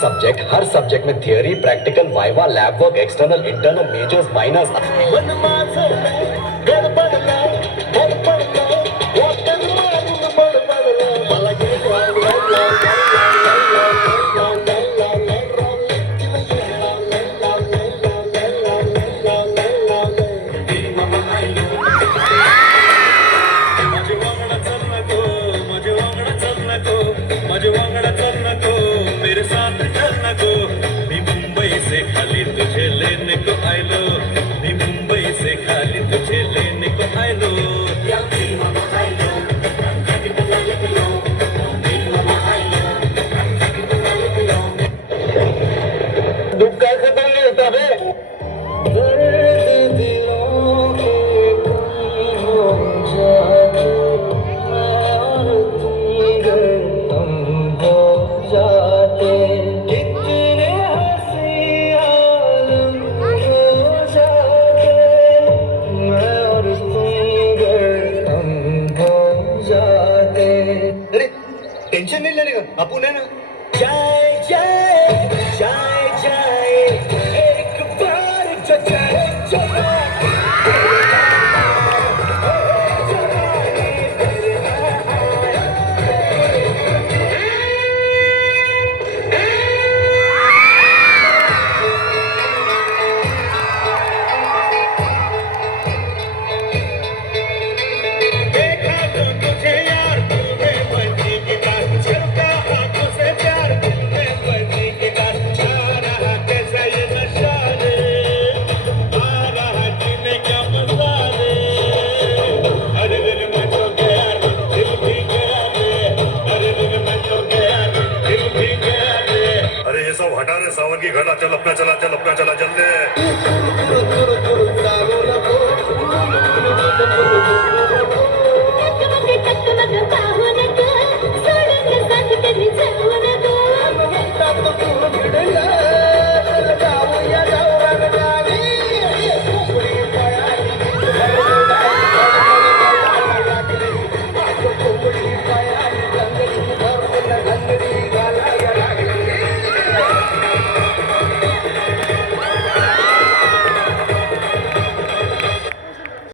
Subject हर subject में theory practical viva lab work external internal majors minors ভাইলো tension नहीं लेने का अपू लेना। जय जय जय जय। गला चल अपना चला चल अपना चला जल्दी।